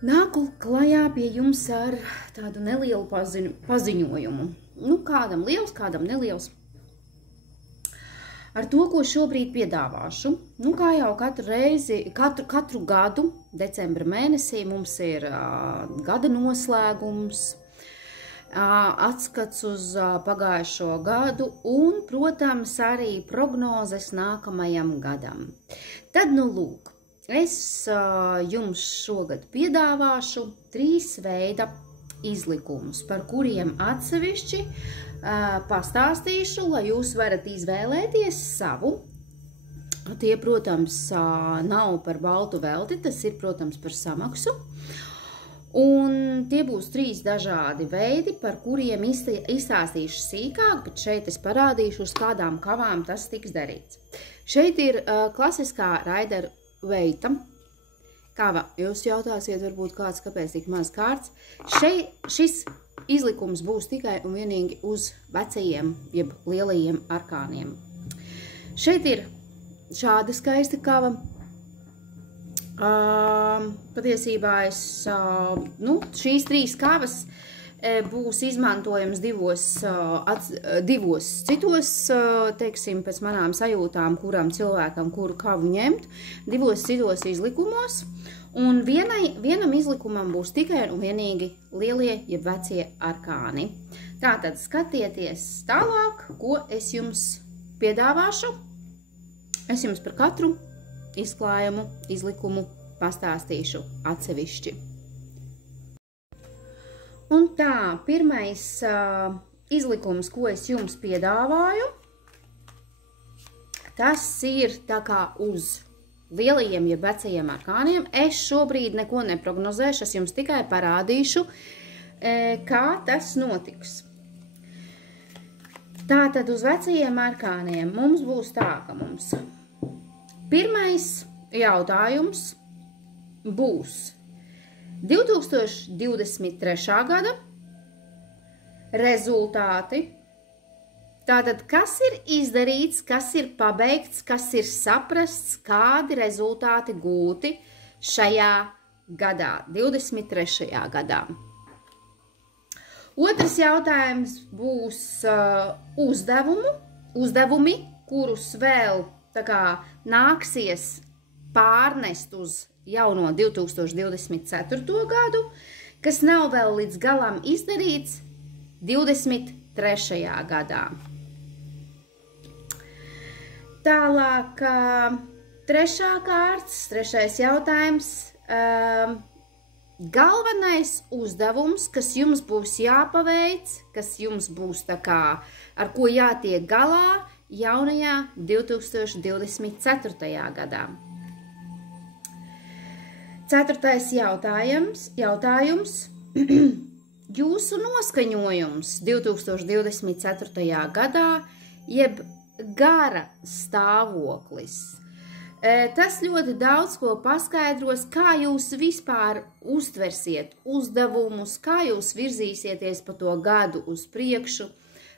Nāku klajā pie jums ar tādu nelielu paziņojumu. Nu, kādam liels, kādam neliels. Ar to, ko šobrīd piedāvāšu. Nu, kā jau katru gadu, decembra mēnesī, mums ir gada noslēgums, atskats uz pagājušo gadu un, protams, arī prognozes nākamajam gadam. Tad, nu, lūk. Es jums šogad piedāvāšu 3 veida izlikumus, par kuriem atsevišķi pastāstīšu, lai jūs varat izvēlēties savu. Tie, protams, nav par baltu velti, tas ir, protams, par samaksu. Un tie būs 3 dažādi veidi, par kuriem izstāstīšu sīkāk, bet šeit es parādīšu, uz kādām kavām tas tiks darīts. Šeit ir klasiskā Raider veita kava. Jūs jautāsiet, varbūt kāds, kāpēc tik maz kārts. Šis izlikums būs tikai un vienīgi uz vecajiem, jeb lielajiem arkāniem. Šeit ir šāda skaista kava. Patiesībā šīs 3 kavas būs izmantojams divos citos, teiksim, pēc manām sajūtām, kuram cilvēkam, kuru kavu ņemt, 2 citos izlikumos, un vienam izlikumam būs tikai un vienīgi lielie, jeb vecie arkāni. Tātad skatieties tālāk, ko es jums piedāvāšu. Es jums par katru izklājumu, izlikumu pastāstīšu atsevišķi. Un tā, pirmais izlikums, ko es jums piedāvāju, tas ir tā kā uz lielajiem, ja vecajiem arkāniem. Es šobrīd neko neprognozēšu, es jums tikai parādīšu, kā tas notiks. Tātad uz vecajiem arkāniem mums būs tā, ka mums pirmais jautājums būs 2023. gada rezultāti. Tātad, kas ir izdarīts, kas ir pabeigts, kas ir saprasts, kādi rezultāti gūti šajā gadā, 23. gadā. Otrs jautājums būs uzdevumi, kurus vēl tā kā nāksies pārnest uz jauno 2024. gadu, kas nav vēl līdz galam izdarīts 23. gadā. Tālāk, trešais jautājums. Galvenais uzdevums, kas jums būs jāpaveic, kas jums būs tā kā, ar ko jātiek galā jaunajā 2024. gadā. 4. jautājums. Jūsu noskaņojums 2024. gadā, jeb gara stāvoklis. Tas ļoti daudz ko paskaidros, kā jūs vispār uztversiet uzdevumus, kā jūs virzīsieties pa to gadu uz priekšu,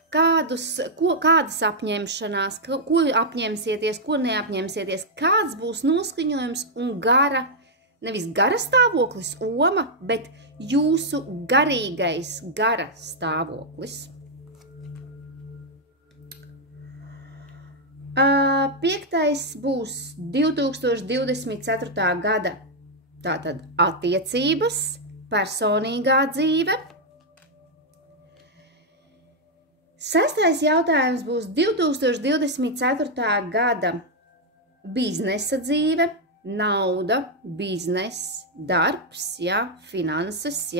kādas apņemšanās, ko apņemsieties, ko neapņemsieties, kāds būs noskaņojums un nevis gara stāvoklis, bet jūsu garīgais gara stāvoklis. 5. būs 2024. gada, tātad attiecības, personīgā dzīve. 6. jautājums būs 2024. gada biznesa dzīve. Nauda, biznes, darbs, finanses,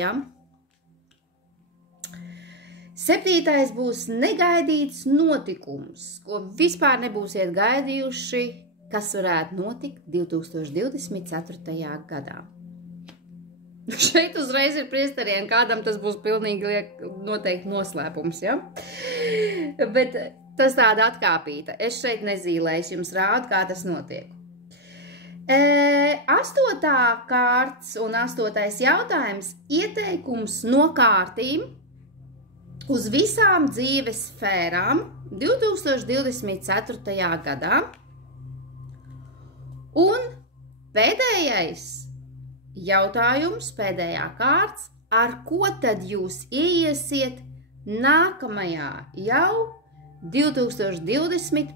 7. būs negaidīts notikums, ko vispār nebūsiet gaidījuši, kas varētu notikt 2024. gadā. Šeit uzreiz ir priestarien, kādam tas būs pilnīgi noteikti noslēpums, Bet tas tāda atkāpīta. Es šeit nezīlēju, jums rādu, kā tas notiek. 8. kārts un 8. jautājums – ieteikums no kārtīm uz visām dzīves sfērām 2024. gadā. Un pēdējais jautājums, pēdējā kārts, ar ko tad jūs ieiesiet nākamajā jau 2025.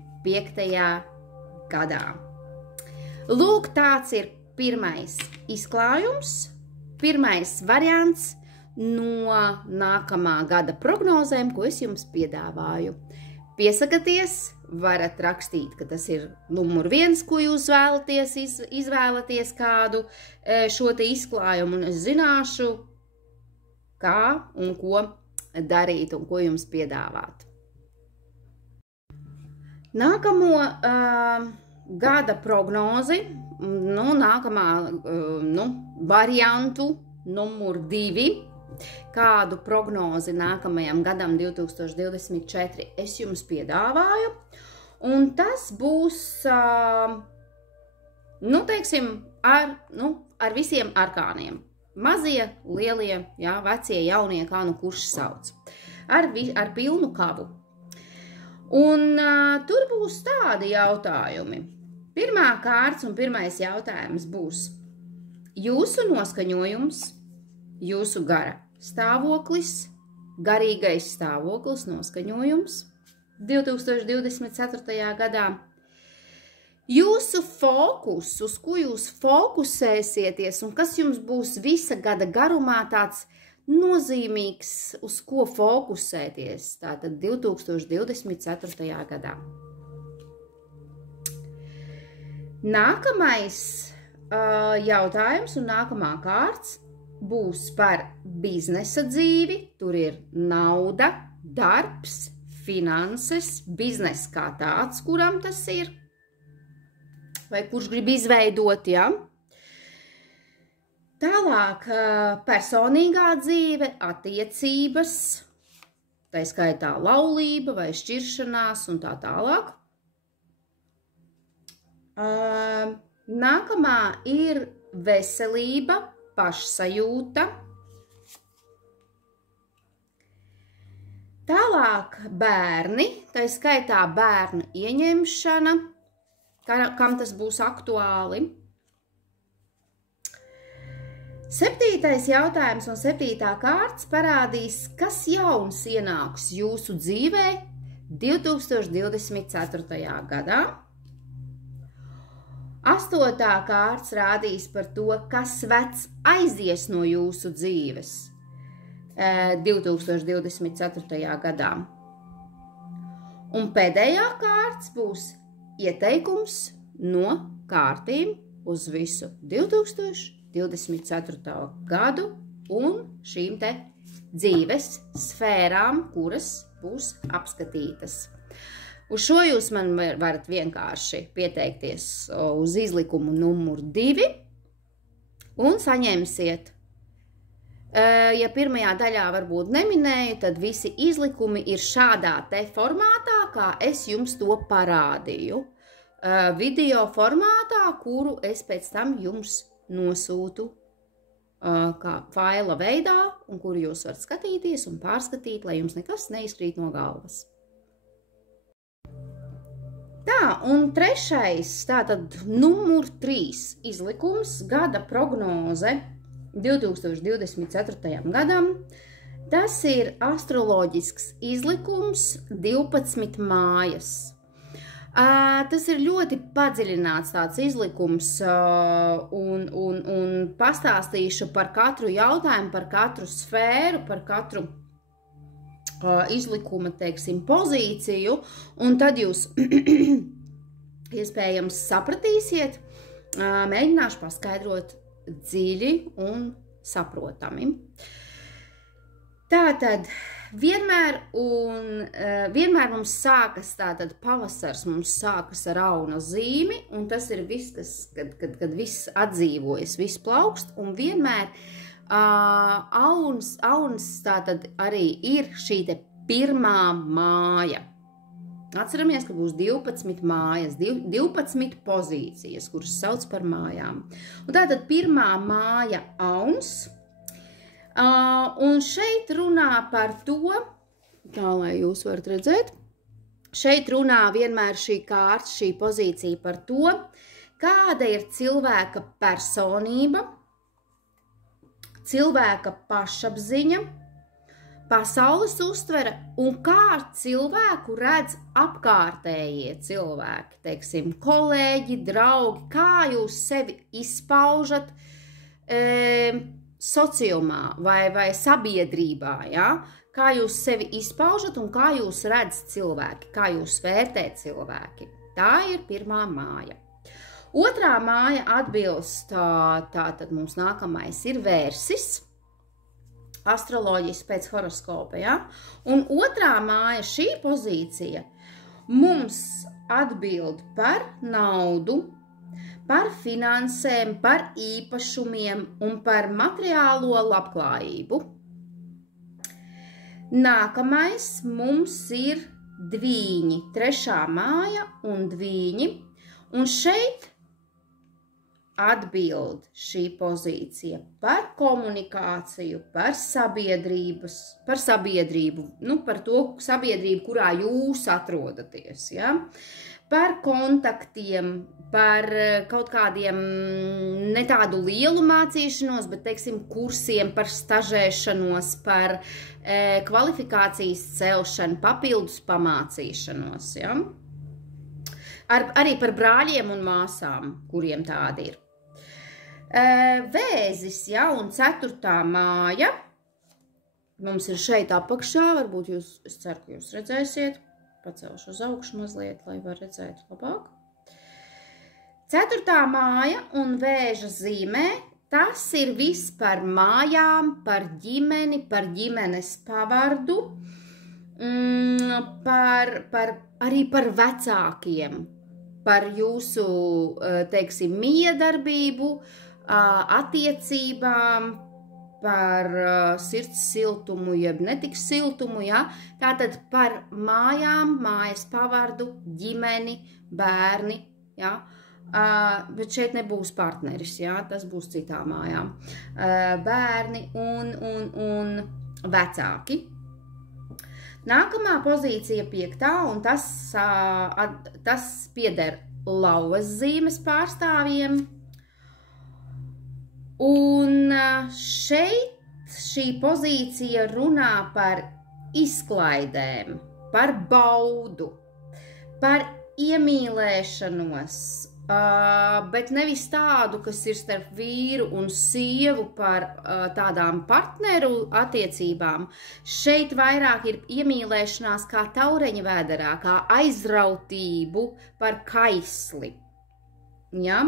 gadā? Lūk, tāds ir pirmais izklājums, pirmais variants no nākamā gada prognozēm, ko es jums piedāvāju. Piesakaties, varat rakstīt, ka tas ir numur 1, ko jūs vēlaties, izvēlaties kādu šo te izklājumu, un es zināšu, kā un ko darīt un ko jums piedāvāt. Nākamo gada prognozi, nākamā variantu numur 2, kādu prognozi nākamajam gadam 2024 es jums piedāvāju, un tas būs, teiksim, ar visiem arkāniem. Mazie, lielie, jā, vecie, jaunie, kā nu kurš sauc. Ar pilnu kavu. Un tur būs tādi jautājumi. Pirmā kārts un pirmais jautājums būs jūsu noskaņojums, jūsu gara stāvoklis, garīgais stāvoklis, noskaņojums 2024. gadā. Jūsu fokus, uz ko jūs fokusēsieties un kas jums būs visa gada garumā tāds nozīmīgs, uz ko fokusēties, tātad 2024. gadā. Nākamais jautājums un nākamā kārts būs par biznesa dzīvi. Tur ir nauda, darbs, finanses, bizness kā tāds, kuram tas ir, vai kurš grib izveidot, ja? Tālāk personīgā dzīve, attiecības, tā skaitā laulība vai šķiršanās un tā tālāk. Nākamā ir veselība, pašsajūta. Tālāk bērni, tā skaitā bērnu ieņemšana, kam tas būs aktuāli. 7. jautājums un 7. kārts parādīs, kas jauns ienāks jūsu dzīvē 2024. gadā. 8. kārts rādīs par to, kas vecs aizies no jūsu dzīves 2024. gadā. Un pēdējā kārts būs ieteikums no kārtīm uz visu 2024. gadu un šīm te dzīves sfērām, kuras būs apskatītas. Uz šo jūs man varat vienkārši pieteikties uz izlikumu numur 2 un saņemsiet. Ja pirmajā daļā varbūt neminēju, tad visi izlikumi ir šādā te formātā, kā es jums to parādīju. Video formātā, kuru es pēc tam jums nosūtu kā faila veidā, un kuru jūs varat skatīties un pārskatīt, lai jums nekas neizkrīt no galvas. Tā, un trešais, tātad numur 3 izlikums, gada prognoze 2024. gadam, tas ir astroloģisks izlikums 12 mājas. Tas ir ļoti padziļināts tāds izlikums, un pastāstīšu par katru jautājumu, par katru sfēru, par katru izlikuma, teiksim, pozīciju, un tad jūs iespējams sapratīsiet, mēģināšu paskaidrot dziļi un saprotami. Tātad vienmēr mums sākas, tātad pavasars mums sākas ar auna zīmi, un tas ir viss, kad viss atdzīvojas, viss plaukst, un vienmēr auns tātad arī ir šī te pirmā māja. Atceramies, ka būs 12 mājas, 12 pozīcijas, kuras sauc par mājām. Un tātad pirmā māja auns, un šeit runā par to, kā lai jūs varat redzēt, šeit runā vienmēr šī kārta, šī pozīcija par to, kāda ir cilvēka personība, cilvēka pašapziņa, pasaules uztvere un kā cilvēku redz apkārtējie cilvēki, teiksim, kolēģi, draugi, kā jūs sevi izpaužat sociumā vai sabiedrībā, ja? Kā jūs sevi izpaužat un kā jūs redz cilvēki, kā jūs vērtē cilvēki. Tā ir pirmā māja. Otrā māja atbilst, tātad mums nākamais ir Vērsis, astroloģijas pēc horoskopa, ja? Un otrā māja, šī pozīcija, mums atbild par naudu, par finansēm, par īpašumiem un par materiālo labklājību. Nākamais mums ir Dvīņi, trešā māja un Dvīņi, un šeit atbild šī pozīcija par komunikāciju, par sabiedrību, par to sabiedrību, kurā jūs atrodaties, ja? Par kontaktiem, par kaut kādiem ne tādu lielu mācīšanos, bet, teiksim, kursiem, par stažēšanos, par kvalifikācijas celšanu, papildus pamācīšanos, ja? Arī par brāļiem un māsām, kuriem tādi ir. Vēzis, ja, un 4. māja, mums ir šeit apakšā, varbūt es ceru, ka jūs redzēsiet, pacelšu uz augšu mazliet, lai var redzēt labāk. 4. māja un Vēža zīmē, tas ir viss par mājām, par ģimeni, par ģimenes pavardu, arī par vecākiem, par jūsu, teiksim, miedarbību, attiecībām, par sirds siltumu, jeb netik siltumu, ja? Tātad par mājām, mājas pavardu, ģimeni, bērni, ja? Bet šeit nebūs partneris, ja? Tas būs citā mājām. Bērni un vecāki. Nākamā pozīcija 5. un tas pieder lauvas zīmes pārstāvjiem. Un šeit šī pozīcija runā par izklaidēm, par baudu, par iemīlēšanos, bet nevis tādu, kas ir starp vīru un sievu par tādām partneru attiecībām. Šeit vairāk ir iemīlēšanās kā taureņa vēderā, kā aizrautību par kaisli. Ja?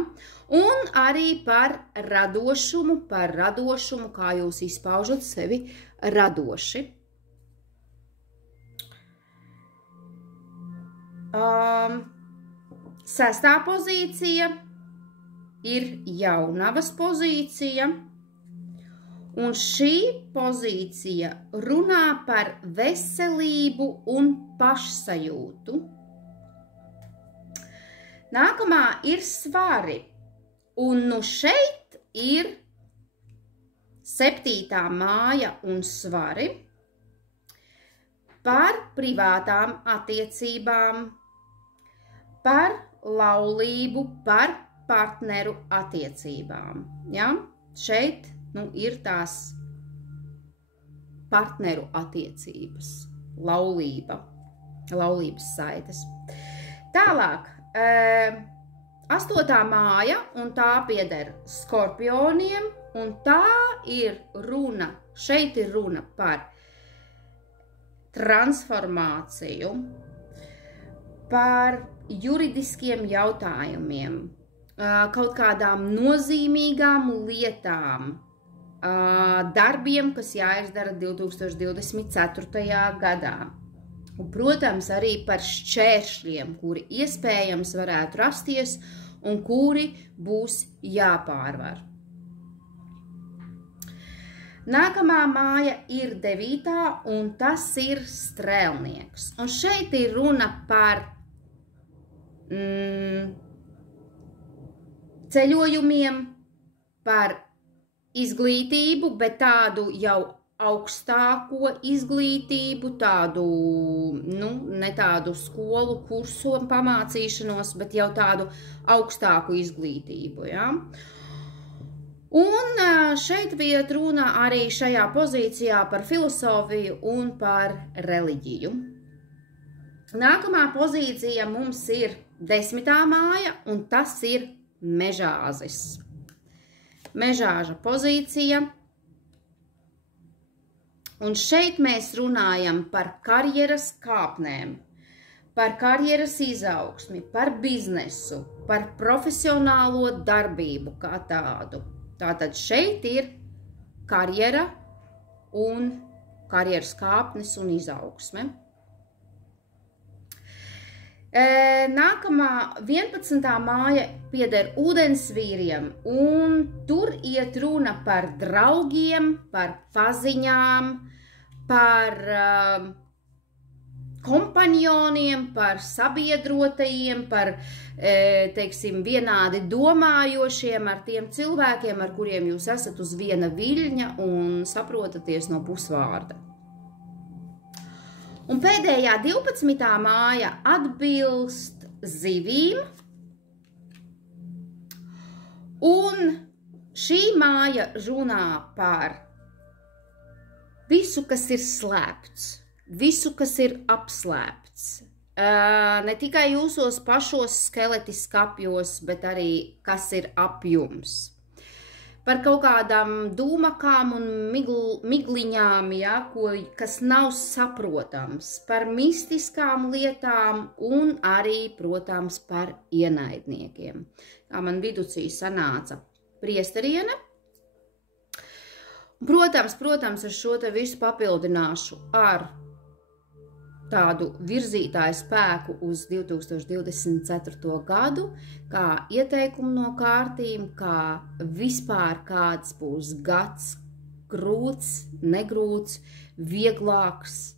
Un arī par radošumu, kā jūs izpaužat sevi radoši. 6. pozīcija ir jaunavas pozīcija, un šī pozīcija runā par veselību un pašsajūtu. Nākamā ir svari, un nu šeit ir 7. māja un svari par privātām attiecībām, par laulību, par partneru attiecībām. Ja? Šeit ir tās partneru attiecības, laulības saites. Tālāk. 8. māja, un tā pieder skorpioniem, un tā ir runa, šeit ir runa par transformāciju, par juridiskiem jautājumiem, kaut kādām nozīmīgām lietām, darbiem, kas jāizdara 2024. gadā. Un, protams, arī par šķēršļiem, kuri iespējams varētu rasties un kuri būs jāpārvar. Nākamā māja ir 9. un tas ir strēlnieks. Un šeit ir runa par ceļojumiem, par izglītību, bet tādu jau augstāko izglītību, tādu, ne tādu skolu kursu pamācīšanos, bet jau tādu augstāku izglītību, ja? Un šeit iet runa arī šajā pozīcijā par filosofiju un par reliģiju. Nākamā pozīcija mums ir 10. māja, un tas ir mežāzis. Mežāža pozīcija. Un šeit mēs runājam par karjeras kāpnēm, par karjeras izaugsmi, par biznesu, par profesionālo darbību kā tādu. Tātad šeit ir karjera un karjeras kāpnes un izaugsme. Nākamā 11. māja pieder ūdens vīriem, un tur iet runa par draugiem, par paziņām, par kompanioniem, par sabiedrotajiem, par, teiksim, vienādi domājošiem ar tiem cilvēkiem, ar kuriem jūs esat uz viena viļņa un saprotaties no pusvārda. Un pēdējā 12. māja atbilst zivīm, un šī māja runā par visu, kas ir slēpts, visu, kas ir apslēpts. Ne tikai jūsos pašos skeletiskapjos, bet arī kas ir ap jums. Par kaut kādām dūmakām un migliņām, ja, kas nav saprotams, par mistiskām lietām un arī, protams, par ienaidniekiem. Kā man viducī sanāca priesteriene. Protams, es šo te visu papildināšu ar tādu virzītāju spēku uz 2024. gadu, kā ieteikumu no kārtīm, kā vispār kāds būs gads, grūts, negrūts, vieglāks.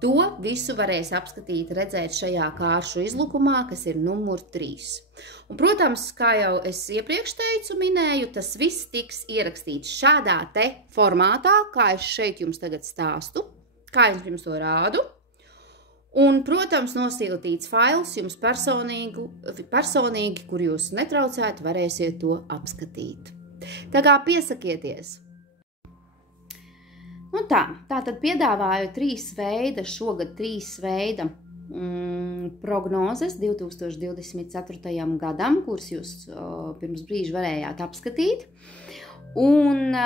To visu varēs apskatīt, redzēt šajā kāršu izlukumā, kas ir numur 3. Un, protams, kā jau es iepriekš teicu, minēju, tas viss tiks ierakstīts šādā te formātā, kā es šeit jums tagad stāstu, kā es jums to rādu. Un, protams, nosiltīts fails jums personīgi, kur jūs netraucēt, varēsiet to apskatīt. Tā kā piesakieties. Un tātad piedāvāju 3 veida, šogad 3 veida prognozes 2024. gadam, kuras jūs pirms brīža varējāt apskatīt. Un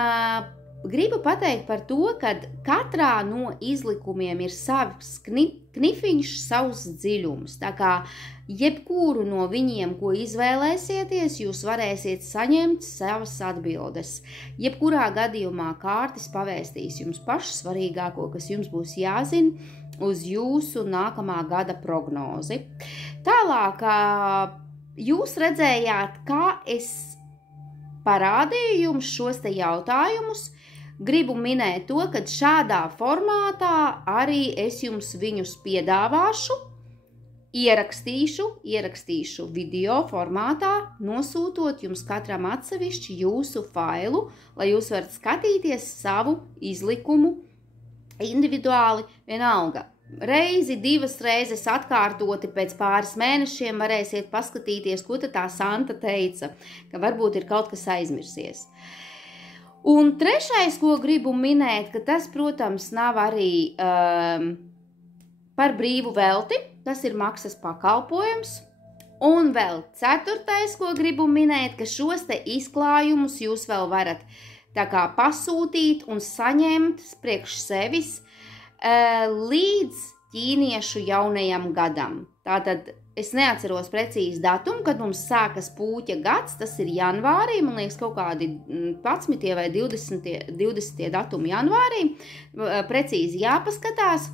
gribu pateikt par to, ka katrā no izlikumiem ir savs knifiņš, savs dziļums. Tā kā jebkuru no viņiem, ko izvēlēsieties, jūs varēsiet saņemt savas atbildes. Jebkurā gadījumā kārtis pavēstīs jums pašu svarīgāko, kas jums būs jāzina uz jūsu nākamā gada prognozi. Tālāk, jūs redzējāt, kā es parādīju jums šos te jautājumus. Gribu minēt to, ka šādā formātā arī es jums viņus piedāvāšu, ierakstīšu video formātā, nosūtot jums katram atsevišķi jūsu failu, lai jūs varat skatīties savu izlikumu individuāli vienalga. Reizi, 2 reizes atkārtoti pēc pāris mēnešiem varēsiet paskatīties, ko tā Santa teica, ka varbūt ir kaut kas aizmirsies. Un trešais, ko gribu minēt, ka tas, protams, nav arī par brīvu velti, tas ir maksas pakalpojums. Un vēl 4. ko gribu minēt, ka šos te izklājumus jūs vēl varat tā kā pasūtīt un saņemt priekš sevis līdz ķīniešu jaunajam gadam. Tātad es neatceros precīzi datumu, kad mums sākas pūķa gads, tas ir janvārī, man liekas kaut kādi 11. vai 20. datumi janvārī, precīzi jāpaskatās.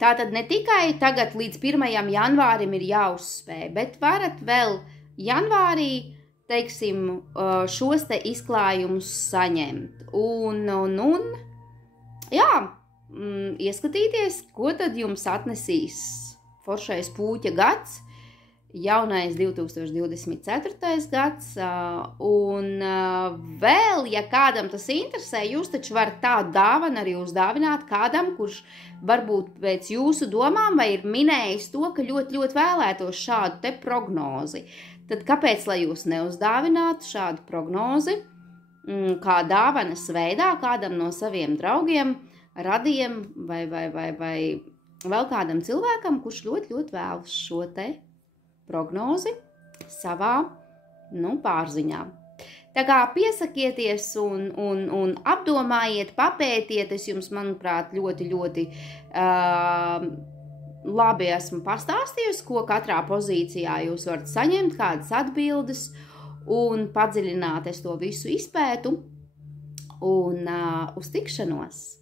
Tātad ne tikai tagad līdz 1. janvārim ir jāuzspēj, bet varat vēl janvārī, teiksim, šos te izklājumus saņemt. Ieskatīties, ko tad jums atnesīs foršais pūķa gads, jaunais 2024. gads, un vēl, ja kādam tas interesē, jūs taču varat tādu dāvanu arī uzdāvināt kādam, kurš varbūt pēc jūsu domām vai ir minējis to, ka ļoti vēlētos šādu te prognozi. Tad kāpēc, lai jūs neuzdāvinātu šādu prognozi kā dāvanas veidā kādam no saviem draugiem, radiem vai vēl kādam cilvēkam, kurš ļoti, ļoti vēlas šo te prognozi savā, pārziņā. Tā kā piesakieties un apdomājiet, papētiet, es jums, manuprāt, ļoti, ļoti labi esmu pastāstījusi, ko katrā pozīcijā jūs varat saņemt, kādas atbildes, un padziļināt es to visu izpētu, un uz tikšanos!